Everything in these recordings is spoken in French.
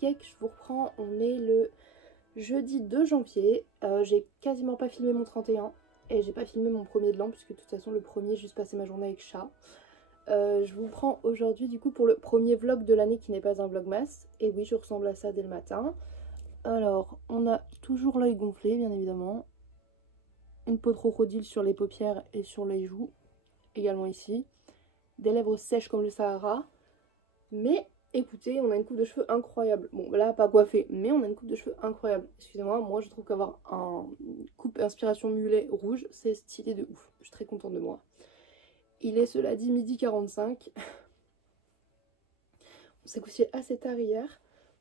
cake, je vous reprends, on est le jeudi 2 janvier. J'ai quasiment pas filmé mon 31 et j'ai pas filmé mon premier de l'an puisque de toute façon le premier j'ai juste passé ma journée avec chat. Je vous prends aujourd'hui du coup pour le premier vlog de l'année qui n'est pas un vlogmas. Et oui, je ressemble à ça dès le matin. Alors, on a toujours l'œil gonflé bien évidemment. Une peau de crocodile sur les paupières et sur les joues, également ici. Des lèvres sèches comme le Sahara. Mais écoutez, on a une coupe de cheveux incroyable. Bon, là, pas coiffée, mais on a une coupe de cheveux incroyable. Excusez-moi, moi je trouve qu'avoir un coupe inspiration mulet rouge, c'est stylé de ouf. Je suis très contente de moi. Il est, cela dit, midi 45. On s'est couché assez tard hier.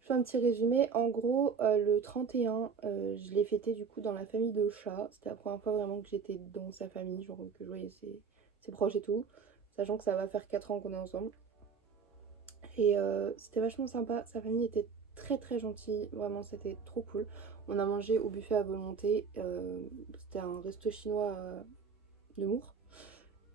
Je fais un petit résumé. En gros, le 31, je l'ai fêté du coup dans la famille de chat. C'était la première fois vraiment que j'étais dans sa famille, genre que je voyais ses proches et tout. Sachant que ça va faire 4 ans qu'on est ensemble. Et c'était vachement sympa. Sa famille était très très gentille. Vraiment, c'était trop cool. On a mangé au buffet à volonté. C'était un resto chinois à Nemours.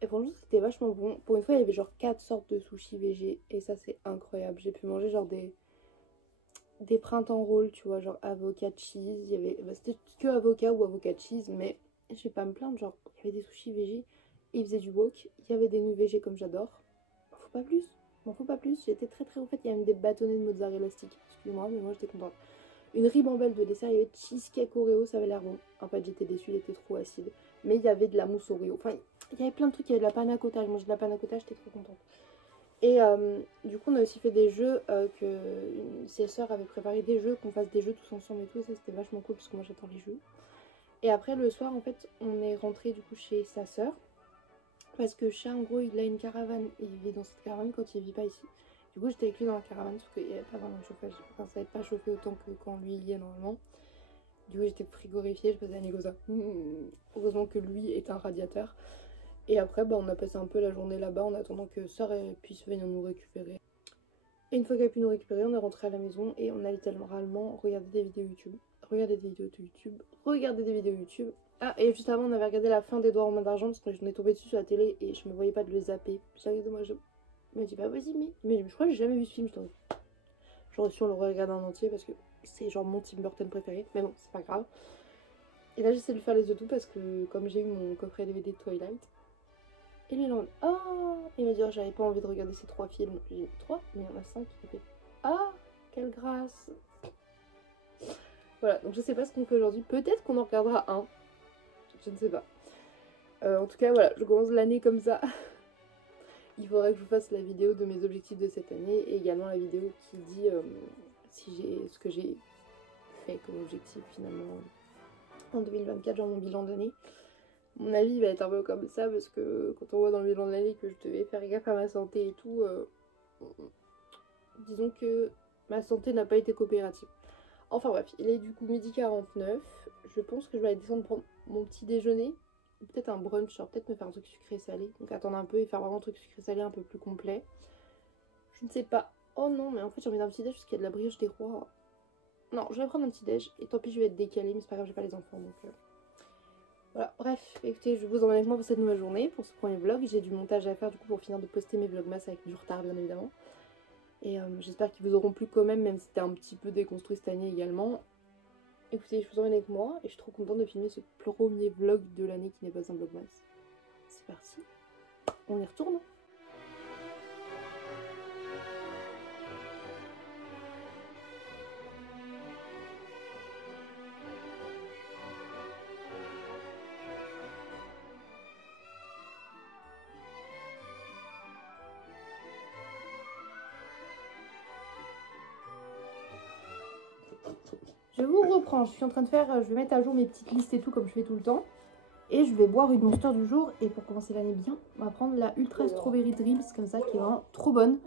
Et franchement c'était vachement bon. Pour une fois il y avait genre 4 sortes de sushis végé. Et ça c'est incroyable. J'ai pu manger genre des printemps rolls, tu vois, genre avocat cheese. Il y avait, c'était que avocat ou avocat cheese. Mais je vais pas me plaindre, genre il y avait des sushis végé. Ils faisaient du wok. Il y avait des nouilles végé comme j'adore. Faut pas plus. M'en faut pas plus. J'étais très très au fait. Il y a même des bâtonnets de mozzarella stick. Excuse-moi mais moi j'étais contente. Une ribambelle de dessert. Il y avait cheesecake Oreo. Ça avait l'air bon. En fait j'étais déçue. Il était trop acide. Mais il y avait de la mousse Oreo. Enfin il y avait plein de trucs, il y avait de la panna cotta, je mangeais de la panna cotta, j'étais trop contente. Et du coup on a aussi fait des jeux que ses sœurs avaient préparé des jeux, qu'on fasse des jeux tous ensemble et tout, et ça c'était vachement cool parce que moi j'attends les jeux. Et après le soir en fait on est rentré du coup chez sa sœur, parce que chat en gros il a une caravane, il vit dans cette caravane quand il vit pas ici. Du coup j'étais avec lui dans la caravane parce qu'il n'y avait pas vraiment de chauffage, enfin ça n'avait pas chauffé autant que quand lui il y est normalement. Du coup j'étais frigorifiée, je faisais un négoce. Heureusement que lui est un radiateur. Et après, bah, on a passé un peu la journée là-bas en attendant que Sœur puisse venir nous récupérer. Et une fois qu'elle a pu nous récupérer, on est rentré à la maison et on a littéralement regardé des vidéos YouTube. Regardé des vidéos YouTube. Regardé des vidéos YouTube. Ah, et juste avant, on avait regardé la fin d'Edouard en main d'argent parce que je m'en tombée dessus sur la télé et je me voyais pas de le zapper. J'arrête de moi, je me dis, bah vas-y, mais je crois que j'ai jamais vu ce film. J'aurais su le regarder en entier parce que c'est genre mon Tim Burton préféré. Mais bon, c'est pas grave. Et là, j'essaie de le faire les yeux tout parce que comme j'ai eu mon coffret DVD de Twilight. Et lui, il en oh, il m'a dit, oh, j'avais pas envie de regarder ces 3 films. J'ai dit 3, mais il y en a 5. Il fait, ah, quelle grâce. Voilà, donc je sais pas ce qu'on fait aujourd'hui. Peut-être qu'on en regardera un. Je ne sais pas. En tout cas, voilà, je commence l'année comme ça. Il faudrait que je vous fasse la vidéo de mes objectifs de cette année et également la vidéo qui dit si j'ai ce que j'ai fait comme objectif finalement en 2024, genre mon bilan d'année. Mon avis va être un peu comme ça parce que quand on voit dans le bilan de l'année que je devais faire gaffe à ma santé et tout, disons que ma santé n'a pas été coopérative. Enfin bref, il est du coup midi 49. Je pense que je vais aller descendre prendre mon petit déjeuner. Ou peut-être un brunch, genre peut-être me faire un truc sucré salé. Donc attendre un peu et faire vraiment un truc sucré salé un peu plus complet. Je ne sais pas. Oh non, mais en fait j'ai envie d'un petit déj parce qu'il y a de la brioche des rois. Non, je vais prendre un petit déj. Et tant pis, je vais être décalée, mais c'est pas grave, j'ai pas les enfants donc... Voilà, bref, écoutez, je vous emmène avec moi pour cette nouvelle journée, pour ce premier vlog. J'ai du montage à faire du coup pour finir de poster mes vlogmas avec du retard bien évidemment. Et j'espère qu'ils vous auront plu quand même, même si c'était un petit peu déconstruit cette année également. Écoutez, je vous emmène avec moi et je suis trop contente de filmer ce premier vlog de l'année qui n'est pas un vlogmas. C'est parti, on y retourne. Je vous reprends, je suis en train de faire, je vais mettre à jour mes petites listes et tout comme je fais tout le temps. Et je vais boire une Monster du jour. Et pour commencer l'année bien, on va prendre la Ultra Strawberry Dreams comme ça, qui est vraiment trop bonne.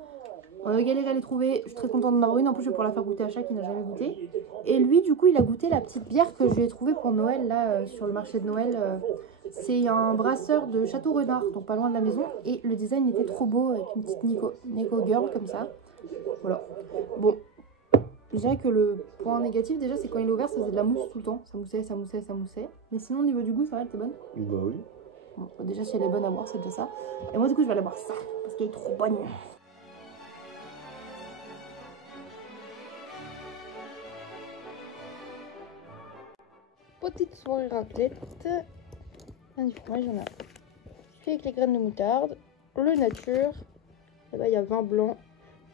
On avait galéré à les trouver, je suis très contente d'en avoir une. En plus, je vais pouvoir la faire goûter à Chat qui n'a jamais goûté. Et lui, du coup, il a goûté la petite bière que je lui ai trouvée pour Noël, là, sur le marché de Noël. C'est un brasseur de Château Renard, donc pas loin de la maison. Et le design était trop beau, avec une petite Nico Girl comme ça. Voilà. Bon. Je dirais que le point négatif déjà c'est quand il est ouvert ça faisait de la mousse tout le temps, ça moussait, ça moussait, ça moussait. Mais sinon au niveau du goût ça va, elle était bonne? Bah oui. Bon, déjà si elle est bonne à boire c'est déjà ça. Et moi du coup je vais aller boire ça parce qu'elle est trop bonne. petite soirée raclette. Du fromage, il y en a. Celui avec les graines de moutarde, le nature. Là-bas, il y a vin blanc.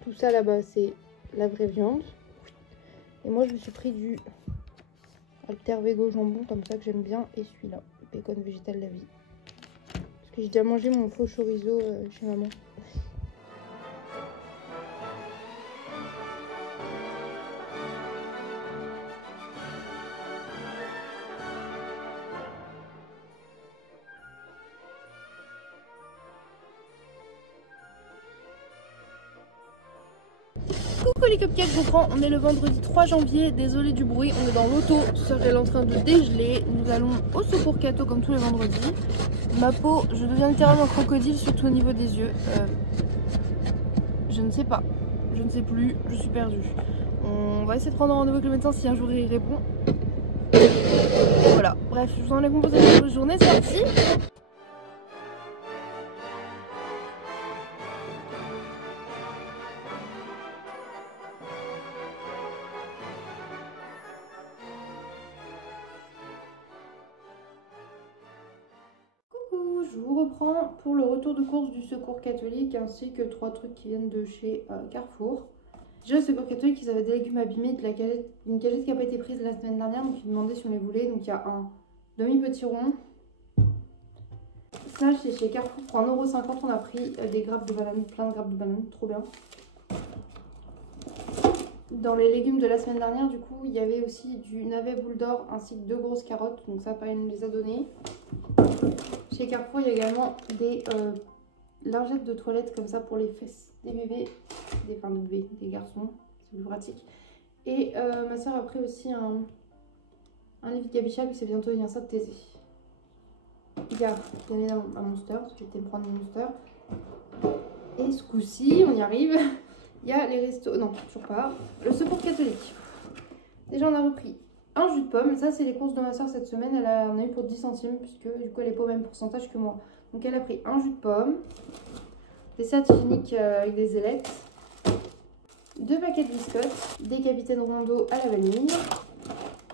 Tout ça là-bas, c'est la vraie viande. Et moi, je me suis pris du alter vego jambon, comme ça que j'aime bien. Et celui-là, bacon végétal la vie. Parce que j'ai déjà mangé mon faux chorizo chez maman. Coucou les cupcakes, je reprends, on est le vendredi 3 janvier, désolé du bruit, on est dans l'auto, elle est en train de dégeler, nous allons au secours catho comme tous les vendredis. Ma peau, je deviens littéralement un crocodile, surtout au niveau des yeux. Je ne sais pas, je ne sais plus, je suis perdue. On va essayer de prendre un rendez-vous avec le médecin si un jour il répond. Et voilà, bref, je vous en ai composé une journée, c'est parti. Je vous reprends pour le retour de course du secours catholique ainsi que 3 trucs qui viennent de chez Carrefour. Déjà, le secours catholique, ils avaient des légumes abîmés, une cagette qui n'a pas été prise la semaine dernière, donc ils demandaient si on les voulait. Donc il y a un demi-petit rond. Ça, chez Carrefour, pour 1,50 €, on a pris des grappes de banane, plein de grappes de banane, trop bien. Dans les légumes de la semaine dernière, du coup, il y avait aussi du navet boule d'or ainsi que 2 grosses carottes, donc ça, pareil, on nous les a données. Chez Carrefour, il y a également des lingettes de toilette comme ça pour les fesses des bébés, des garçons, c'est plus pratique. Et ma soeur a pris aussi un livre Gabicha, puis c'est bientôt l'anniversaire de Thésée. Il y a bien évidemment un Monster, parce que j'étais me prendre un Monster. Et ce coup-ci, on y arrive, il y a les restos, non, toujours pas, le secours catholique. Déjà, on a repris un jus de pomme, ça c'est les courses de ma soeur cette semaine, elle en a eu pour 10 centimes, puisque du coup elle n'est pas au même pourcentage que moi. Donc elle a pris un jus de pomme, des certes hygiéniques avec des ailettes, 2 paquets de biscottes, des capitaines Rondo à la vanille,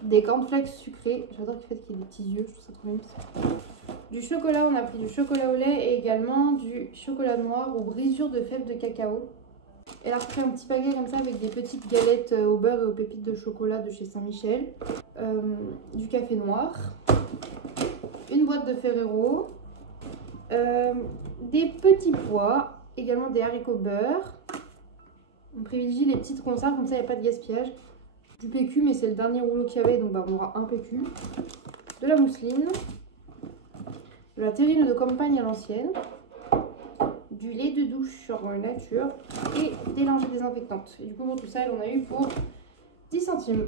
des cornflakes sucrés, j'adore le fait qu'il y ait des petits yeux, je trouve ça trop mignon. Du chocolat, on a pris du chocolat au lait et également du chocolat noir aux brisures de fèves de cacao. Elle a repris un petit paquet comme ça avec des petites galettes au beurre et aux pépites de chocolat de chez Saint-Michel, du café noir, une boîte de Ferrero, des petits pois, également des haricots beurre. On privilégie les petites conserves, comme ça il n'y a pas de gaspillage. Du PQ, mais c'est le dernier rouleau qu'il y avait, donc on aura un PQ. De la mousseline, de la terrine de campagne à l'ancienne, du lait de douche sur nature et des lingettes désinfectantes. Et du coup, pour tout ça, on a eu pour 10 centimes.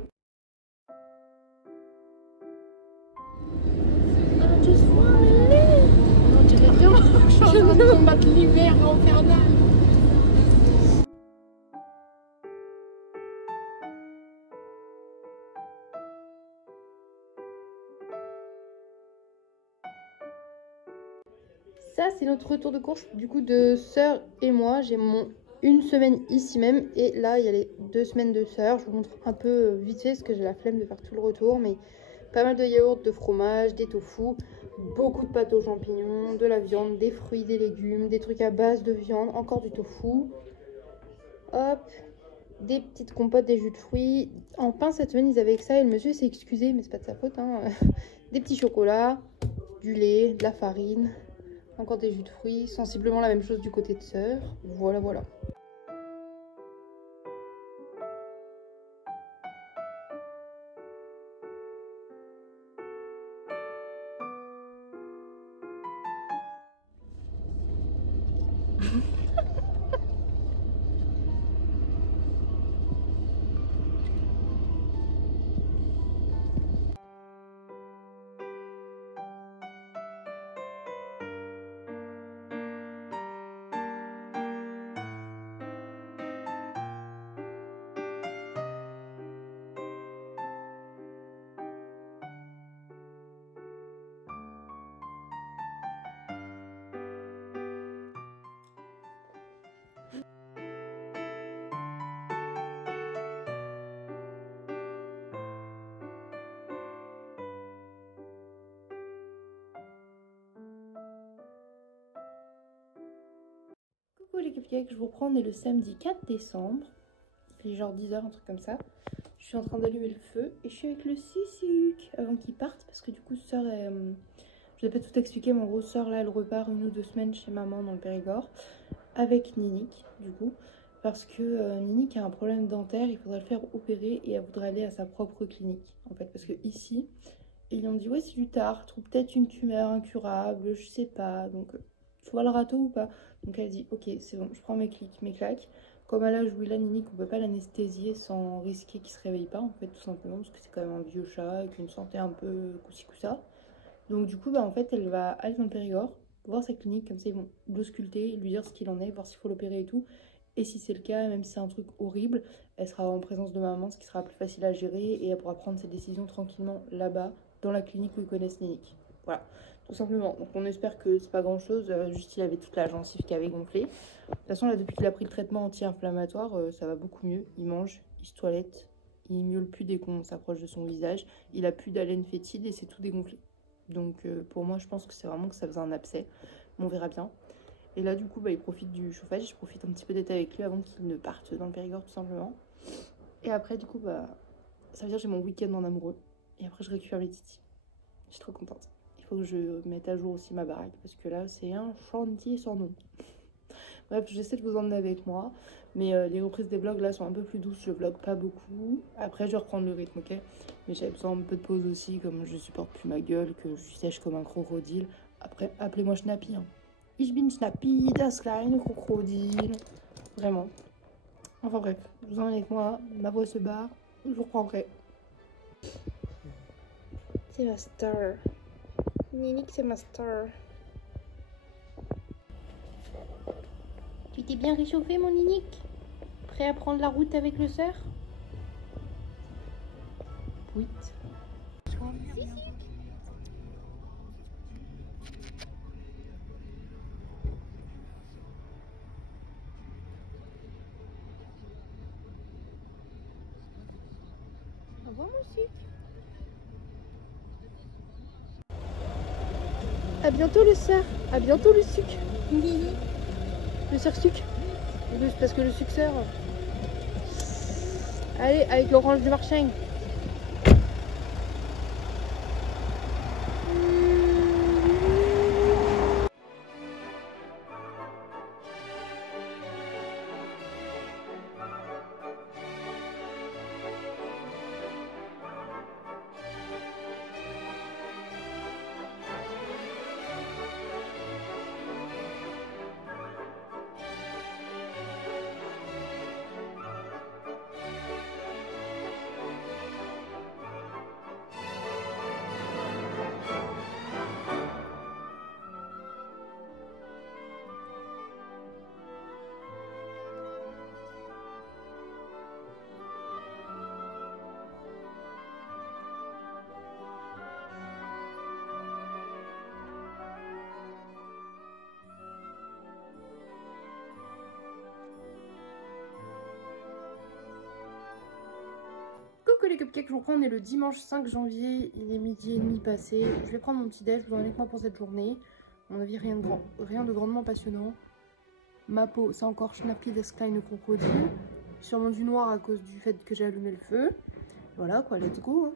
On dirait bien, je suis en train de combattre l'hiver infernal. Ça, c'est notre retour de course du coup de sœur et moi. J'ai une semaine ici même et là, il y a les 2 semaines de sœur. Je vous montre un peu vite fait parce que j'ai la flemme de faire tout le retour, mais pas mal de yaourts, de fromage, des tofu, beaucoup de pâtes aux champignons, de la viande, des fruits, des légumes, des trucs à base de viande, encore du tofu. Hop, des petites compotes, des jus de fruits. En pain, cette semaine, ils avaient que ça et le monsieur s'est excusé, mais c'est pas de sa faute, hein. Des petits chocolats, du lait, de la farine, encore des jus de fruits, sensiblement la même chose du côté de sœur. Voilà, voilà. les cupcakes, je vous reprends, on est le samedi 4 décembre. Il est genre 10 h, un truc comme ça. Je suis en train d'allumer le feu et je suis avec le Susuc avant qu'il parte parce que du coup, sœur, je vais pas tout expliquer, mais en gros, sœur là, elle repart 1 ou 2 semaines chez maman dans le Périgord avec Ninic, du coup, parce que Ninic a un problème dentaire, il faudrait le faire opérer et elle voudrait aller à sa propre clinique en fait, parce que ici, ils ont dit ouais, c'est du tartre ou peut-être une tumeur incurable, je sais pas, donc tu vois le râteau ou pas? Donc elle dit ok, c'est bon, je prends mes claques. Comme à l'âge où il a Ninic, on peut pas l'anesthésier sans risquer qu'il se réveille pas, en fait, tout simplement, parce que c'est quand même un vieux chat avec une santé un peu coussi coussa. Donc du coup, bah, en fait, elle va aller dans le Périgord, voir sa clinique, comme ça ils vont l'ausculter, lui dire ce qu'il en est, voir s'il faut l'opérer et tout. Et si c'est le cas, même si c'est un truc horrible, elle sera en présence de maman, ce qui sera plus facile à gérer, et elle pourra prendre ses décisions tranquillement là-bas, dans la clinique où ils connaissent Ninic. Voilà, tout simplement. Donc on espère que c'est pas grand-chose, juste il avait toute la gencive qui avait gonflé. De toute façon, là, depuis qu'il a pris le traitement anti-inflammatoire, ça va beaucoup mieux. Il mange, il se toilette, il miaule plus dès qu'on s'approche de son visage, il a plus d'haleine fétide et c'est tout dégonflé. Donc pour moi, je pense que c'est vraiment que ça faisait un abcès. Mais on verra bien. Et là, du coup, bah, il profite du chauffage. Je profite un petit peu d'être avec lui avant qu'il ne parte dans le Périgord, tout simplement. Et après, du coup, bah, ça veut dire que j'ai mon week-end en amoureux. Et après, je récupère mes titis. Je suis trop contente. Il faut que je mette à jour aussi ma baraque. Parce que là, c'est un chantier sans nom. Bref, j'essaie de vous emmener avec moi. Mais les reprises des vlogs, là, sont un peu plus douces. Je vlog pas beaucoup. Après, je vais reprendre le rythme, ok? Mais j'avais besoin un peu de pause aussi, comme je supporte plus ma gueule, que je suis sèche comme un crocodile. Après, appelez-moi Schnappy, hein. Ich bin Schnappy, das kleine Krokodil. Vraiment. Enfin bref, je vous emmène avec moi. Ma voix se barre. Je vous reprendrai. C'est ma star. Ninic, c'est ma star. Tu t'es bien réchauffé, mon Ninic? Prêt à prendre la route avec le sœur? Oui. Au revoir, mon sucre. À bientôt, le sœur. À bientôt, le sucre. Le sœur sucre. Juste parce que le suceur. Allez, avec l'orange du marching. Coucou les cupcakes, je vous reprends, on est le dimanche 5 janvier, il est 12h30 passé. Je vais prendre mon petit déj, vous en êtes avec moi pour cette journée. À mon avis, rien de grandement passionnant. Ma peau, c'est encore Schnappy das kleine Krokodil. Sûrement du noir à cause du fait que j'ai allumé le feu. Voilà quoi, let's go, hein.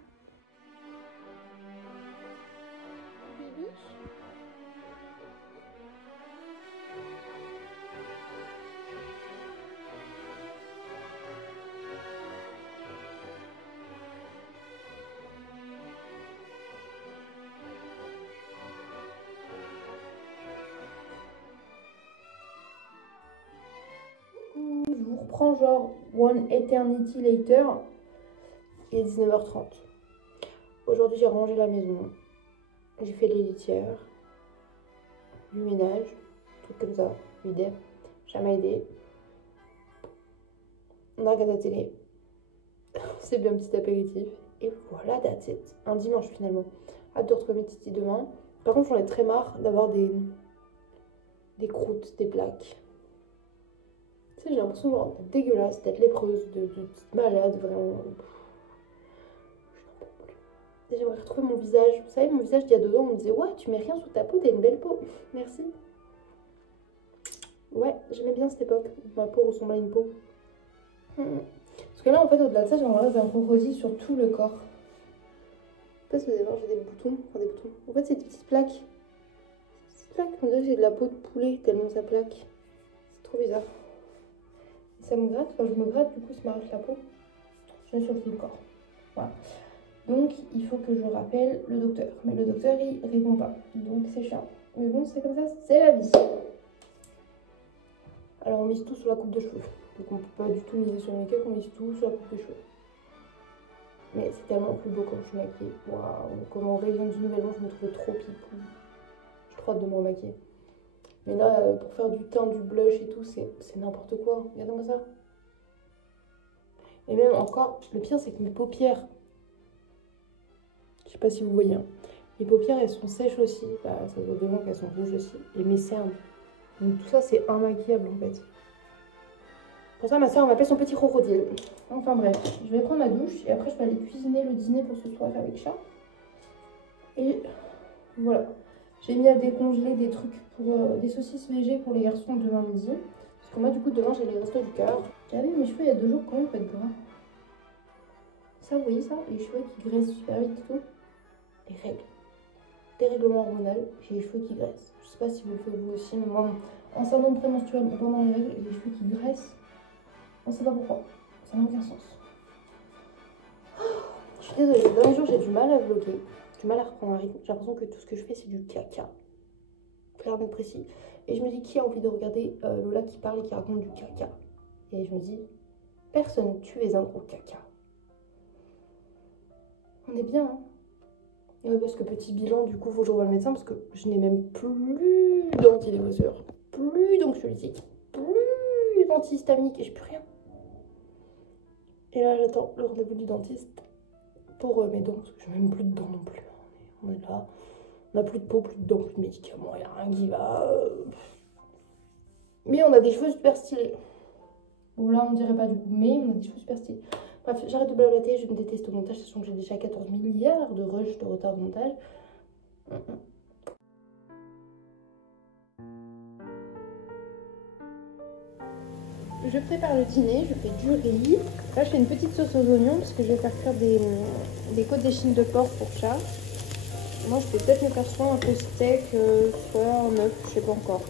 Je vous reprends genre One Eternity Later. Il est 19h30. Aujourd'hui j'ai rangé la maison. J'ai fait les litières. Du ménage. Trucs comme ça. Vider. Jamais aidé. On a regardé la télé. C'est bien un petit apéritif. Et voilà, that's it. Un dimanche finalement. Hâte de retrouver mes titis demain. Par contre j'en ai très marre d'avoir des croûtes, des plaques. Tu sais, j'ai l'impression genre d'être dégueulasse, d'être lépreuse, de malade, vraiment. J'aimerais retrouver mon visage. Vous savez, mon visage d'il y a 2 ans, on me disait ouais, tu mets rien sous ta peau, t'as une belle peau. Merci. Ouais, j'aimais bien cette époque où ma peau ressemblait à une peau. Parce que là, en fait, au-delà de ça, j'aimerais faire un crocodile sur tout le corps. Je sais pas si vous allez voir, j'ai des boutons. Enfin, des boutons. En fait, c'est des petites plaques. Des petites plaques. On dirait que j'ai de la peau de poulet tellement ça plaque. C'est trop bizarre. Et ça me gratte. Quand je me gratte, du coup, ça m'arrache la peau. Je mets sur tout le corps. Voilà. Donc, il faut que je rappelle le docteur. Mais le docteur, il répond pas. Donc, c'est chiant. Mais bon, c'est comme ça, c'est la vie. Alors, on mise tout sur la coupe de cheveux. Donc, on peut pas du tout miser sur le make-up, on mise tout sur la coupe de cheveux. Mais c'est tellement plus beau quand je suis maquillée. Waouh, comme en réveillon du nouvel an, je me trouvais trop pipou. J'ai trop hâte de me remaquiller. Mais là, pour faire du teint, du blush et tout, c'est n'importe quoi. Regardez-moi ça. Et même encore, le pire, c'est que mes paupières, je sais pas si vous voyez, hein. Les paupières, elles sont sèches aussi. Bah, ça doit devant qu'elles sont rouges aussi. Et mes cernes. Donc tout ça, c'est immaquillable en fait. Pour ça, ma soeur m'appelle son petit crocodile. Enfin bref, je vais prendre ma douche et après, je vais aller cuisiner le dîner pour ce soir avec chat. Et voilà. J'ai mis à décongeler des trucs pour des saucisses végé pour les garçons demain midi. Parce que moi, du coup, demain, j'ai les restos du cœur. J'avais mes cheveux il y a 2 jours, quand même, pas de gras. Ça, vous voyez ça? Les cheveux qui graissent super vite et tout. Les règles. Dérèglement hormonal, j'ai les cheveux qui graissent. Je sais pas si vous le faites vous aussi, mais moi, en syndrome prémenstruel ou pendant les règles, j'ai les cheveux qui graissent. On sait pas pourquoi. Ça n'a aucun sens. Je suis désolée, le dernier jour, j'ai du mal à vlogger. Du mal à reprendre un rythme. J'ai l'impression que tout ce que je fais, c'est du caca. Clairement précis. Et je me dis, qui a envie de regarder Lola qui parle et qui raconte du caca? Et je me dis, personne, tu es un gros caca. On est bien, hein? Ouais, parce que petit bilan, du coup, faut que je revoie le médecin parce que je n'ai même plus d'antidépresseurs, plus d'anxiolytiques, plus d'antihistaminiques et j'ai plus rien. Et là, j'attends le rendez-vous du dentiste pour mes dents parce que j'ai même plus de dents non plus. On est là, on n'a plus de peau, plus de dents, plus de médicaments, il n'y a rien qui va. Mais on a des cheveux super stylés. Bon, là, on ne dirait pas du coup, mais on a des cheveux super stylés. Bref, j'arrête de blablater, je me déteste au montage, sachant que j'ai déjà 14 milliards de rush de retard de montage. Je prépare le dîner, je fais du riz. Là, je fais une petite sauce aux oignons parce que je vais faire cuire des côtes d'échine de porc pour chat. Moi, je vais peut-être me faire soit un peu steak, soit un œuf, je sais pas encore.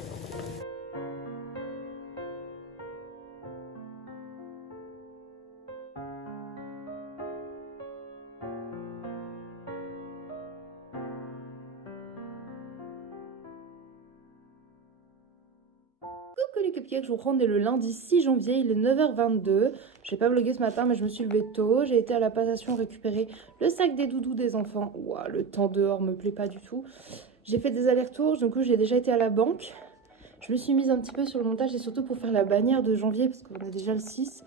Coucou les cupcakes, je vous rends le lundi 6 janvier, il est 9h22. Je n'ai pas vlogué ce matin, mais je me suis levée tôt. J'ai été à la passation récupérer le sac des doudous des enfants. Ouah, le temps dehors me plaît pas du tout. J'ai fait des allers-retours, du coup j'ai déjà été à la banque. Je me suis mise un petit peu sur le montage et surtout pour faire la bannière de janvier parce qu'on a déjà le 6.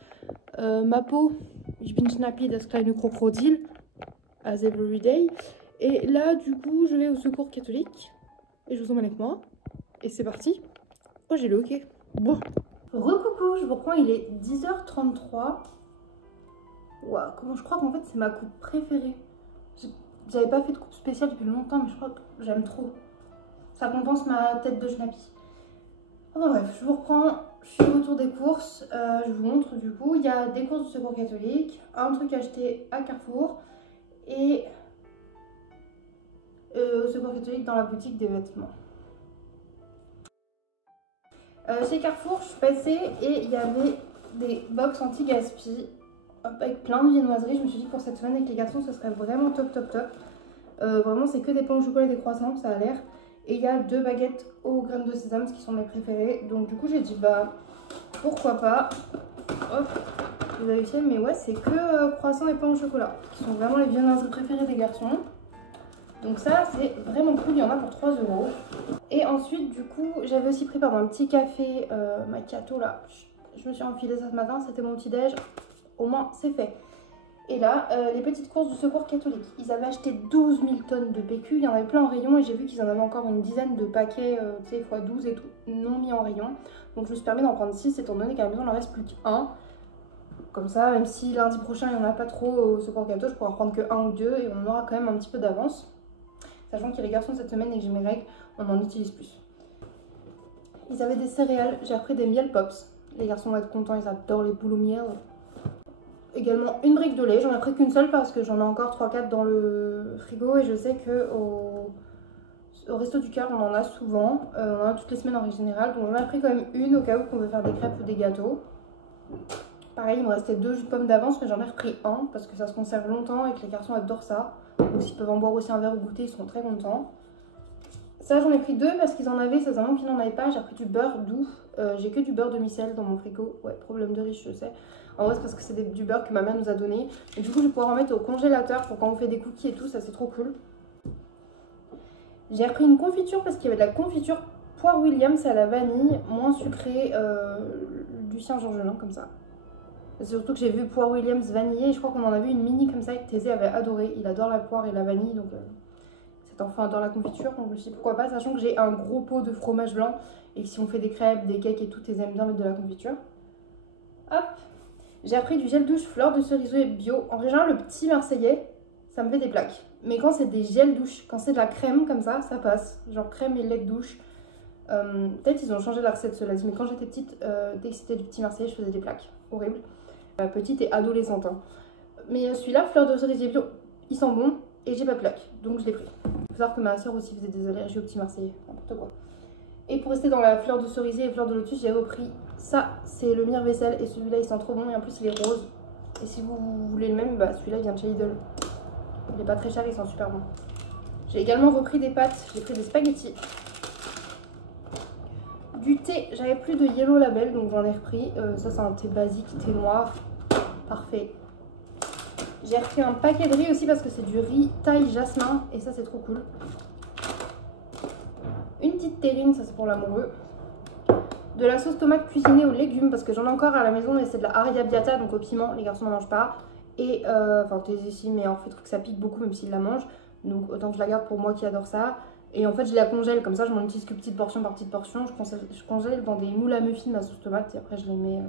Ma peau, ich bin Schnappi, das kleine Krokodil, as every day. Et là, du coup, je vais au secours catholique et je vous emmène avec moi. Et c'est parti. Oh, j'ai le hockey. Bon. Recoucou, je vous reprends, il est 10h33. Waouh, comment je crois qu'en fait c'est ma coupe préférée. J'avais pas fait de coupe spéciale depuis longtemps, mais je crois que j'aime trop. Ça compense ma tête de Schnappi. Enfin bref, je vous reprends, je suis au retour des courses. Je vous montre du coup, il y a des courses du secours catholique, un truc acheté à Carrefour et au secours catholique dans la boutique des vêtements. Chez Carrefour, je suis passée et il y avait des box anti-gaspi avec plein de viennoiseries. Je me suis dit que pour cette semaine avec les garçons, ce serait vraiment top. Vraiment, c'est que des pains au chocolat et des croissants, ça a l'air. Et il y a 2 baguettes aux graines de sésame, qui sont mes préférées. Donc du coup, j'ai dit, bah, pourquoi pas. Hop, vous avez fait, mais ouais, c'est que croissants et pains au chocolat, qui sont vraiment les viennoiseries préférées des garçons. Donc ça, c'est vraiment cool, il y en a pour 3 €. Et ensuite, du coup, j'avais aussi pris un petit café macchiato là. Je me suis enfilé ça ce matin, c'était mon petit déj. Au moins, c'est fait. Et là, les petites courses du secours catholique. Ils avaient acheté 12 000 tonnes de PQ, il y en avait plein en rayon et j'ai vu qu'ils en avaient encore une dizaine de paquets, tu sais, x 12 et tout, non mis en rayon. Donc je me suis permis d'en prendre 6 étant donné qu'à la maison, il en reste plus qu'un. Comme ça, même si lundi prochain, il n'y en a pas trop au secours catholique, je pourrais en prendre que 1 ou 2 et on aura quand même un petit peu d'avance. Sachant qu'il y a les garçons cette semaine et que j'ai mes règles, on en utilise plus. Ils avaient des céréales, j'ai repris des miel pops. Les garçons vont être contents, ils adorent les boules au miel. Également une brique de lait, j'en ai pris qu'une seule parce que j'en ai encore 3-4 dans le frigo et je sais que au Resto du Cœur on en a souvent, on en a toutes les semaines en règle générale, donc j'en ai pris quand même une au cas où qu'on veut faire des crêpes ou des gâteaux. Pareil, il me restait 2 jus de pommes d'avance mais j'en ai repris un parce que ça se conserve longtemps et que les garçons adorent ça. Donc s'ils peuvent en boire aussi un verre au goûter, ils seront très contents. Ça j'en ai pris 2 parce qu'ils en avaient, ça faisait un moment qu'ils n'en avaient pas. J'ai pris du beurre doux, j'ai que du beurre demi-sel dans mon frigo. Ouais, problème de riche je sais. En vrai c'est parce que c'est du beurre que ma mère nous a donné. Et du coup je vais pouvoir en mettre au congélateur pour quand on fait des cookies et tout, ça c'est trop cool. J'ai repris une confiture parce qu'il y avait de la confiture poire Williams à la vanille, moins sucrée, Lucien Georgelin comme ça. Surtout que j'ai vu poire Williams vanillée et je crois qu'on en a vu une mini comme ça et que Thésée avait adoré. Il adore la poire et la vanille donc cet enfant adore la confiture donc je me suis dit pourquoi pas, sachant que j'ai un gros pot de fromage blanc et que si on fait des crêpes, des cakes et tout, Thésée aime bien mettre de la confiture. Hop, j'ai appris du gel douche fleur de cerisier bio. En général le petit marseillais ça me fait des plaques. Mais quand c'est des gels douche, quand c'est de la crème comme ça passe. Genre crème et lait de douche. Peut-être ils ont changé la recette cela dit, mais quand j'étais petite, dès que c'était du petit marseillais je faisais des plaques. Horrible. Petite et adolescente. Hein. Mais celui-là, fleur de cerisier bio, il sent bon et j'ai pas de plaques. Donc je l'ai pris. Il faut savoir que ma soeur aussi faisait des allergies au petit marseillais. N'importe quoi. Et pour rester dans la fleur de cerisier et fleur de lotus, j'ai repris ça. C'est le mire vaisselle et celui-là il sent trop bon et en plus il est rose. Et si vous voulez le même, bah celui-là il vient de chez Lidl. Il est pas très cher, il sent super bon. J'ai également repris des pâtes, j'ai pris des spaghettis. Du thé, j'avais plus de Yellow Label donc j'en ai repris. Ça c'est un thé basique, thé noir. Parfait. J'ai repris un paquet de riz aussi parce que c'est du riz taille jasmin et ça c'est trop cool. Une petite terrine, ça c'est pour l'amoureux. De la sauce tomate cuisinée aux légumes parce que j'en ai encore à la maison mais c'est de la arrabbiata donc au piment, les garçons n'en mangent pas. Et enfin t'es ici mais en fait truc ça pique beaucoup même s'ils la mangent. Donc autant que je la garde pour moi qui adore ça. Et en fait je la congèle comme ça, je m'en utilise que petite portion par petite portion. Je congèle dans des moules à muffins ma sauce tomate et après je les mets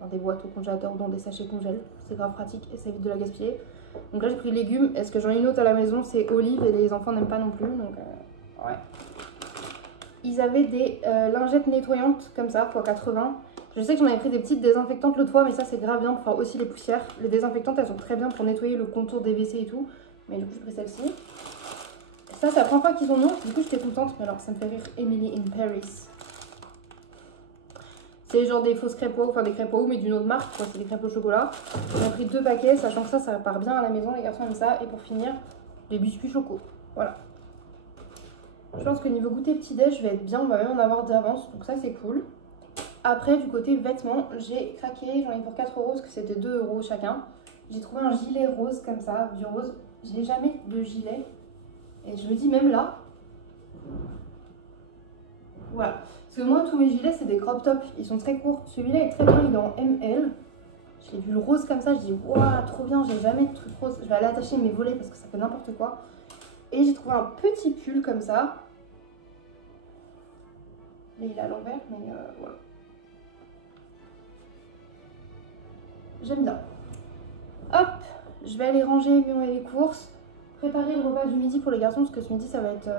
dans des boîtes au congélateur ou dans des sachets congèle. C'est grave pratique et ça évite de la gaspiller. Donc là j'ai pris légumes. Est-ce que j'en ai une autre à la maison? C'est olives et les enfants n'aiment pas non plus. Donc ouais. Ils avaient des lingettes nettoyantes comme ça, x80. Je sais que j'en avais pris des petites désinfectantes l'autre fois, mais ça c'est grave bien pour faire aussi les poussières. Les désinfectantes elles sont très bien pour nettoyer le contour des WC et tout. Mais du coup j'ai pris celle-ci. Ça c'est la première fois qu'ils en ont, du coup j'étais contente. Mais alors ça me fait rire, Emily in Paris. C'est genre des fausses crêpes enfin des crêpes mais d'une autre marque, c'est des crêpes au chocolat. J'ai pris 2 paquets, sachant que ça part bien à la maison, les garçons aiment ça. Et pour finir, des biscuits choco. Voilà. Je pense que niveau goûter petit-déj, je vais être bien, on va même en avoir d'avance, donc ça c'est cool. Après, du côté vêtements, j'ai craqué, j'en ai pour 4 euros, parce que c'était 2 euros chacun. J'ai trouvé un gilet rose comme ça, du rose. Je n'ai jamais de gilet. Et je me dis même là, voilà. Parce que moi, tous mes gilets, c'est des crop tops. Ils sont très courts. Celui-là est très bien, il est en ML. J'ai vu le rose comme ça, je dis waouh, trop bien, j'ai jamais de truc rose. Je vais aller attacher mes volets parce que ça fait n'importe quoi. Et j'ai trouvé un petit pull comme ça. Mais il est à l'envers, mais voilà. J'aime bien. Hop, je vais aller ranger les courses. Préparer le repas du midi pour les garçons parce que ce midi ça va être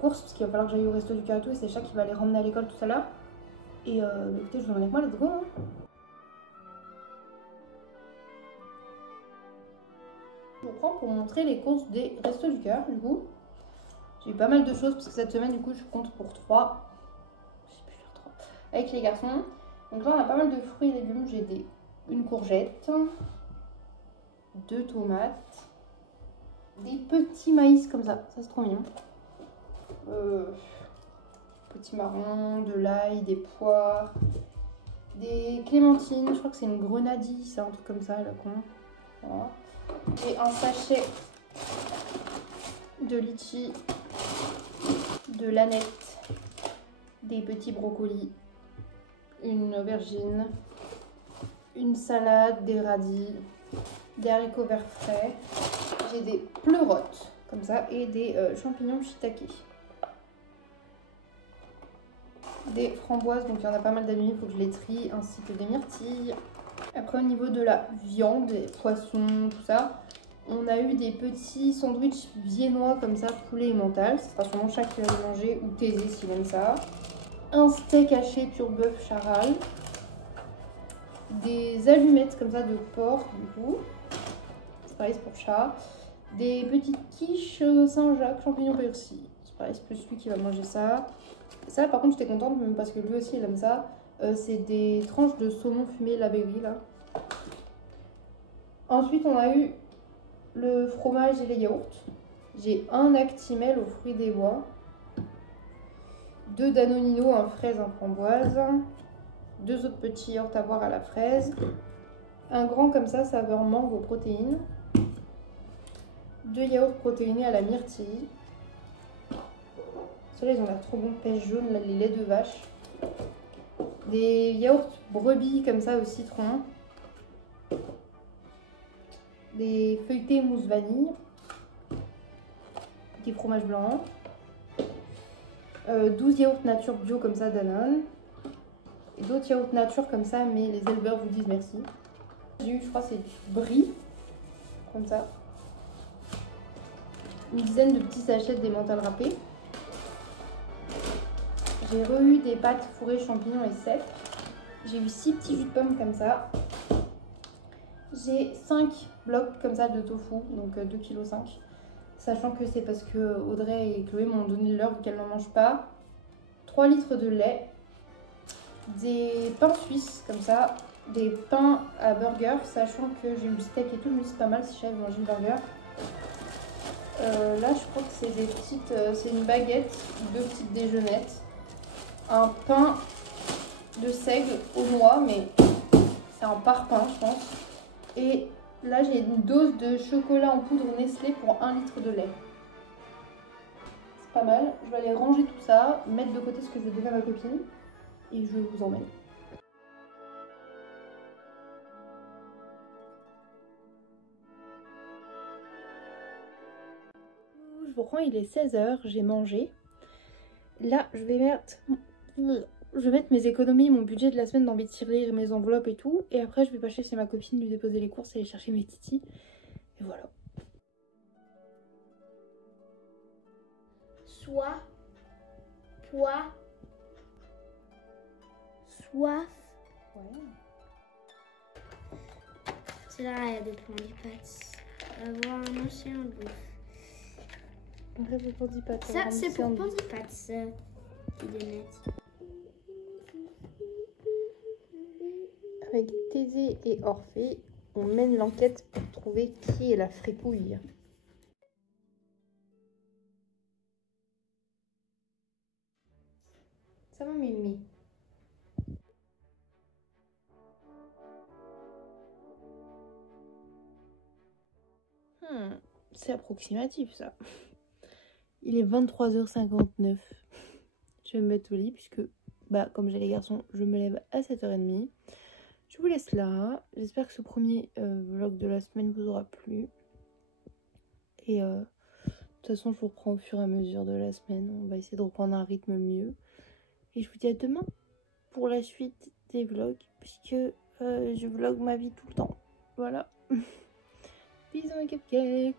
course parce qu'il va falloir que j'aille au resto du cœur et tout et c'est Chat qui va les ramener à l'école tout à l'heure. Et écoutez, je vous en ai avec moi, let's go hein. Je vous prends pour montrer les courses des restos du cœur du coup. J'ai eu pas mal de choses parce que cette semaine du coup je compte pour 3. Je sais plus faire 3. Avec les garçons. Donc là on a pas mal de fruits et légumes. J'ai une courgette, 2 tomates, des petits maïs comme ça c'est trop mignon. Petits marrons, de l'ail, des poires, des clémentines, je crois que c'est une grenadille, c'est un truc comme ça, la con. Voilà. Et un sachet de litchi, de l'aneth, des petits brocolis, une aubergine, une salade, des radis, des haricots verts frais. J'ai des pleurotes comme ça et des champignons shiitake. Des framboises, donc il y en a pas mal d'abîmés, il faut que je les trie, ainsi que des myrtilles. Après au niveau de la viande, des poissons, tout ça, on a eu des petits sandwichs viennois comme ça, poulet et mental. Ce sera sûrement Chat qui va les manger ou Thésée s'il aime ça. un steak haché turbœuf charal, des allumettes comme ça de porc du coup, c'est pareil c'est pour chat, des petites quiches Saint-Jacques champignons persil, c'est pareil c'est plus lui qui va manger ça. Et ça par contre j'étais contente même parce que lui aussi il aime ça, c'est des tranches de saumon fumé La Berry là. Ensuite on a eu le fromage et les yaourts. J'ai un Actimel aux fruits des bois, 2 Danonino, un fraise, un framboise, 2 autres petits yaourts à boire à la fraise, un grand comme ça, saveur mangue aux protéines, 2 yaourts protéinés à la myrtille. Ceux-là, ils ont l'air trop bons, pêche jaune, là, les laits de vache. Des yaourts brebis comme ça au citron. Des feuilletés mousse vanille. Des fromages blancs. 12 yaourts nature bio comme ça Danone. Et d'autres yaourts nature comme ça, mais les éleveurs vous disent merci. J'ai eu, je crois, c'est du brie. Comme ça. Une dizaine de petits sachets d'emmental râpé. J'ai eu des pâtes fourrées champignons et cèpes. J'ai eu 6 petits jus de pommes comme ça. J'ai 5 blocs comme ça de tofu, donc 2,5 kg. Sachant que c'est parce que Audrey et Chloé m'ont donné l'heure qu'elles n'en mangent pas. 3 litres de lait. Des pains suisses comme ça. Des pains à burger, sachant que j'ai eu le steak et tout, mais c'est pas mal si j'avais mangé le burger. Là je crois que c'est des petites, c'est une baguette, 2 petites déjeunettes. Un pain de seigle aux noix, mais c'est un parpaing je pense. Et là j'ai une dose de chocolat en poudre Nestlé pour 1 litre de lait. C'est pas mal. Je vais aller ranger tout ça, mettre de côté ce que je vais donner à ma copine et je vous emmène. Je vous reprends, il est 16 h, j'ai mangé. Là je vais mettre mes économies, mon budget de la semaine dans mes tirelires, mes enveloppes et tout. Et après je vais passer chez ma copine, lui déposer les courses et aller chercher mes titis. Et voilà. Soif, poids, soif. Ouais. C'est là, il y a des plans des pâtes. Avoir un océan de bouffe. Un rêve pour 10 pâtes. Ça, c'est pour Pandipats, ça. Il est net. Avec Thésée et Orphée, on mène l'enquête pour trouver qui est la fripouille. Ça va, Mimi? C'est approximatif ça. Il est 23h59. Je vais me mettre au lit puisque, comme j'ai les garçons, je me lève à 7h30. Je vous laisse là. J'espère que ce premier vlog de la semaine vous aura plu. Et de toute façon, je vous reprends au fur et à mesure de la semaine. On va essayer de reprendre un rythme mieux. Et je vous dis à demain pour la suite des vlogs, puisque je vlog ma vie tout le temps. Voilà. Bisous mes cupcakes.